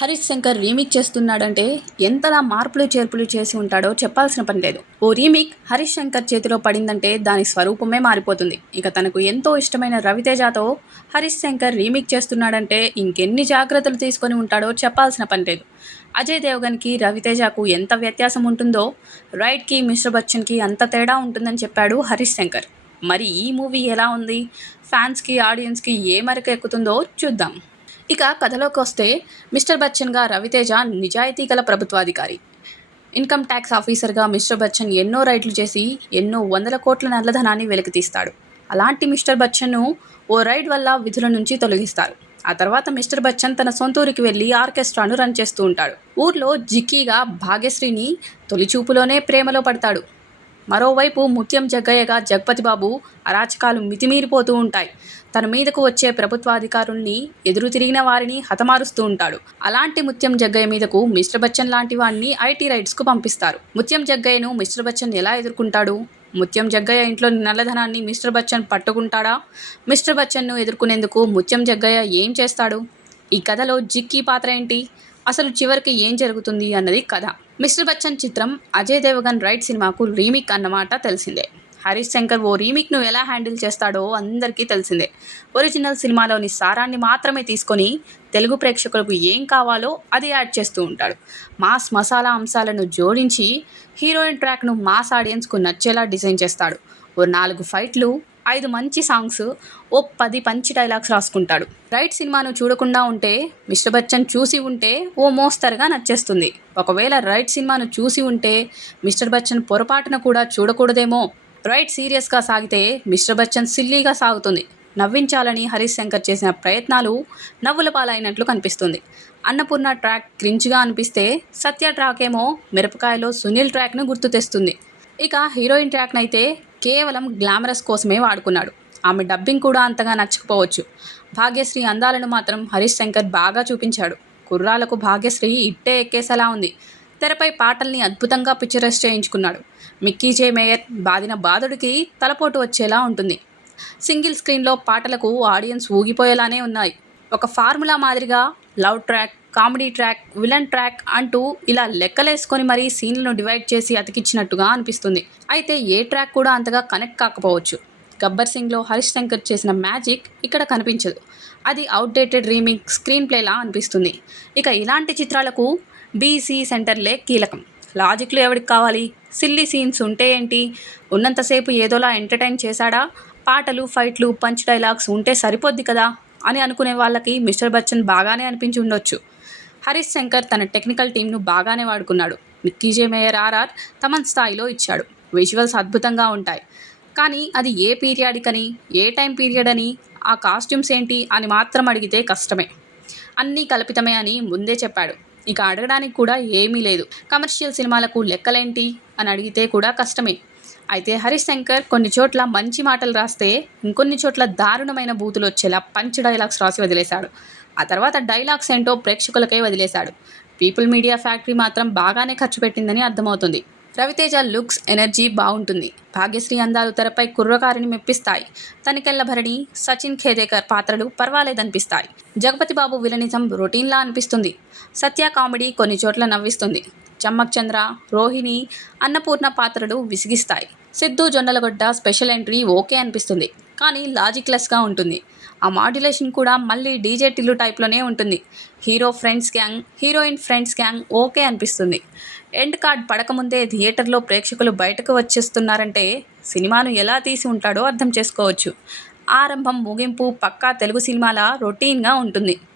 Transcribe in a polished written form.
Harish Shankar remake చేస్తున్నాడంటే ఎంతలా మార్పులు చేర్పులు చేసి ఉంటాడో చెప్పాల్సిన పని లేదు. ఓ రీమేక్ హరీష్ శంకర్ చేతిలో పడిందంటే దాని స్వరూపమే మారిపోతుంది. ఇక తనకు ఎంతో ఇష్టమైన రవితేజతో హరీష్ శంకర్ రీమేక్ చేస్తున్నాడంటే ఇంకెన్ని జాగ్రత్తలు తీసుకొని ఉంటాడో చెప్పాల్సిన పని లేదు. అజయ్ దేవగన్కి రవితేజకు ఎంత వ్యత్యాసం ఉంటుందో రైట్కి మిస్టర్ బచ్చన్కి అంత తేడా ఉంటుందని చెప్పాడు హరీష్ శంకర్. మరి ఈ మూవీ ఎలా ఉంది, ఫ్యాన్స్కి ఆడియన్స్కి ఏ మేరకు ఎక్కుతుందో చూద్దాం. ఇక కథలోకి వస్తే మిస్టర్ బచ్చన్గా రవితేజ నిజాయితీ గల ప్రభుత్వాధికారి. ఇన్కమ్ ట్యాక్స్ ఆఫీసర్గా మిస్టర్ బచ్చన్ ఎన్నో రైడ్లు చేసి ఎన్నో వందల కోట్ల నల్లధనాన్ని వెలికితీస్తాడు. అలాంటి మిస్టర్ బచ్చన్ను ఓ రైడ్ వల్ల విధుల నుంచి తొలగిస్తారు. ఆ తర్వాత మిస్టర్ బచ్చన్ తన సొంతూరికి వెళ్ళి ఆర్కెస్ట్రాను రన్ చేస్తూ ఉంటాడు. ఊర్లో జిక్కీగా భాగ్యశ్రీని తొలిచూపులోనే ప్రేమలో పడతాడు. మరోవైపు ముత్యం జగ్గయ్యగా జగపతి బాబు అరాచకాలు మితిమీరిపోతూ ఉంటాయి. తన మీదకు వచ్చే ప్రభుత్వాధికారుల్ని ఎదురు తిరిగిన వారిని హతమారుస్తూ ఉంటాడు. అలాంటి ముత్యం జగ్గయ్య మీదకు మిస్టర్ బచ్చన్ లాంటి వాడిని ఐటీ రైడ్స్కు పంపిస్తారు. ముత్యం జగ్గయ్యను మిస్టర్ బచ్చన్ ఎలా ఎదుర్కొంటాడు? ముత్యం జగ్గయ్య ఇంట్లోని నల్లధనాన్ని మిస్టర్ బచ్చన్ పట్టుకుంటాడా? మిస్టర్ బచ్చన్ను ఎదుర్కొనేందుకు ముత్యం జగ్గయ్య ఏం చేస్తాడు? ఈ కథలో జిక్కీ పాత్ర ఏంటి? అసలు చివరికి ఏం జరుగుతుంది అన్నది కథ. మిస్టర్ బచ్చన్ చిత్రం అజయ్ దేవగన్ రైట్ సినిమాకు రీమేక్ అన్నమాట తెలిసిందే. హరీష్ శంకర్ ఓ రీమేక్ను ఎలా హ్యాండిల్ చేస్తాడో అందరికీ తెలిసిందే. ఒరిజినల్ సినిమాలోని సారాన్ని మాత్రమే తీసుకొని తెలుగు ప్రేక్షకులకు ఏం కావాలో అది యాడ్ చేస్తూ ఉంటాడు. మాస్ మసాలా అంశాలను జోడించి హీరోయిన్ ట్రాక్ను మాస్ ఆడియన్స్కు నచ్చేలా డిజైన్ చేస్తాడు. ఓ 4 ఫైట్లు, 5 మంచి సాంగ్స్, ఓ 10 పంచి డైలాగ్స్ రాసుకుంటాడు. రైట్ సినిమాను చూడకుండా ఉంటే మిస్టర్ బచ్చన్ చూసి ఉంటే ఓ మోస్తరుగా నచ్చేస్తుంది. ఒకవేళ రైట్ సినిమాను చూసి ఉంటే మిస్టర్ బచ్చన్ పొరపాటున కూడా చూడకూడదేమో. రైట్ సీరియస్గా సాగితే మిస్టర్ బచ్చన్ సిల్లీగా సాగుతుంది. నవ్వించాలని హరీష్ శంకర్ చేసిన ప్రయత్నాలు నవ్వుల పాలైనట్లు కనిపిస్తుంది. అన్నపూర్ణ ట్రాక్ క్రింజ్గా అనిపిస్తే సత్య ట్రాక్ ఏమో మిరపకాయలో సునీల్ ట్రాక్ను గుర్తు తెస్తుంది. ఇక హీరోయిన్ ట్రాక్నైతే కేవలం గ్లామరస్ కోసమే వాడుకున్నాడు. ఆమె డబ్బింగ్ కూడా అంతగా నచ్చకపోవచ్చు. భాగ్యశ్రీ అందాలను మాత్రం హరీష్ శంకర్ బాగా చూపించాడు. కుర్రాలకు భాగ్యశ్రీ ఇట్టే ఎక్కేసేలా ఉంది. తెరపై పాటల్ని అద్భుతంగా పిక్చరైజ్ చేయించుకున్నాడు. మిక్కీ జే మేయర్ బాదిన బాధుడికి తలపోటు వచ్చేలా ఉంటుంది. సింగిల్ స్క్రీన్లో పాటలకు ఆడియన్స్ ఊగిపోయేలానే ఉన్నాయి. ఒక ఫార్ములా మాదిరిగా love track, comedy track, villain track అంటూ ఇలా లెక్కలేసుకొని మరీ సీన్లను డివైడ్ చేసి అతికిచ్చినట్టుగా అనిపిస్తుంది. అయితే ఏ ట్రాక్ కూడా అంతగా కనెక్ట్ కాకపోవచ్చు. గబ్బర్ సింగ్లో హరీష్ శంకర్ చేసిన మ్యాజిక్ ఇక్కడ కనిపించదు. అది అవుట్డేటెడ్ రీమేక్ స్క్రీన్ ప్లేలా అనిపిస్తుంది. ఇక ఇలాంటి చిత్రాలకు బీసీ సెంటర్లే కీలకం. లాజిక్లు ఎవరికి కావాలి? సిల్లీ సీన్స్ ఉంటే ఏంటి? ఉన్నంతసేపు ఏదోలా ఎంటర్టైన్ చేశాడా? పాటలు, ఫైట్లు, పంచ్ డైలాగ్స్ ఉంటే సరిపోద్ది కదా అని అనుకునే వాళ్ళకి మిస్టర్ బచ్చన్ బాగానే అనిపించి ఉండొచ్చు. హరీష్ శంకర్ తన టెక్నికల్ టీంను బాగానే వాడుకున్నాడు. మిక్కీ జే మేయర్ ఆర్ఆర్ తమన్ స్థాయిలో ఇచ్చాడు. విజువల్స్ అద్భుతంగా ఉంటాయి. కానీ అది ఏ పీరియాడిక్ అని, ఏ టైం పీరియడ్ అని, ఆ కాస్ట్యూమ్స్ ఏంటి అని మాత్రం అడిగితే కష్టమే. అన్నీ కల్పితమే అని ముందే చెప్పాడు. ఇక అడగడానికి కూడా ఏమీ లేదు. కమర్షియల్ సినిమాలకు లెక్కలేంటి అని అడిగితే కూడా కష్టమే. అయితే హరీష్ శంకర్ కొన్ని చోట్ల మంచి మాటలు రాస్తే ఇంకొన్ని చోట్ల దారుణమైన బూతులు వచ్చేలా పంచ్ డైలాగ్స్ రాసి వదిలేశాడు. ఆ తర్వాత డైలాగ్స్ ఏంటో ప్రేక్షకులకే వదిలేశాడు. పీపుల్ మీడియా ఫ్యాక్టరీ మాత్రం బాగానే ఖర్చు పెట్టిందని అర్థమవుతుంది. రవితేజ లుక్స్, ఎనర్జీ బాగుంటుంది. భాగ్యశ్రీ అందాలు తెరపై కుర్రకారిని మెప్పిస్తాయి. తనికెళ్ల భరణి, సచిన్ ఖేదేకర్ పాత్రలు పర్వాలేదనిపిస్తాయి. జగపతి బాబు విలనిజం రొటీన్లా అనిపిస్తుంది. సత్య కామెడీ కొన్ని చోట్ల నవ్విస్తుంది. చమ్మక్ చంద్ర, రోహిణి, అన్నపూర్ణ పాత్రలు విసిగిస్తాయి. Siddhu Jonnalagadda special entry okay అనిపిస్తుంది. కానీ లాజిక్లెస్గా ఉంటుంది. ఆ మాడ్యులేషన్ కూడా మళ్ళీ డీజే టిల్లు టైప్లోనే ఉంటుంది. Hero friends gang, heroine friends gang okay అనిపిస్తుంది. ఎండ్ కార్డ్ పడకముందే థియేటర్లో ప్రేక్షకులు బయటకు వచ్చేస్తున్నారంటే సినిమాను ఎలా తీసి ఉంటాడో అర్థం చేసుకోవచ్చు. ఆరంభం, ముగింపు పక్కా తెలుగు సినిమాల రొటీన్గా ఉంటుంది.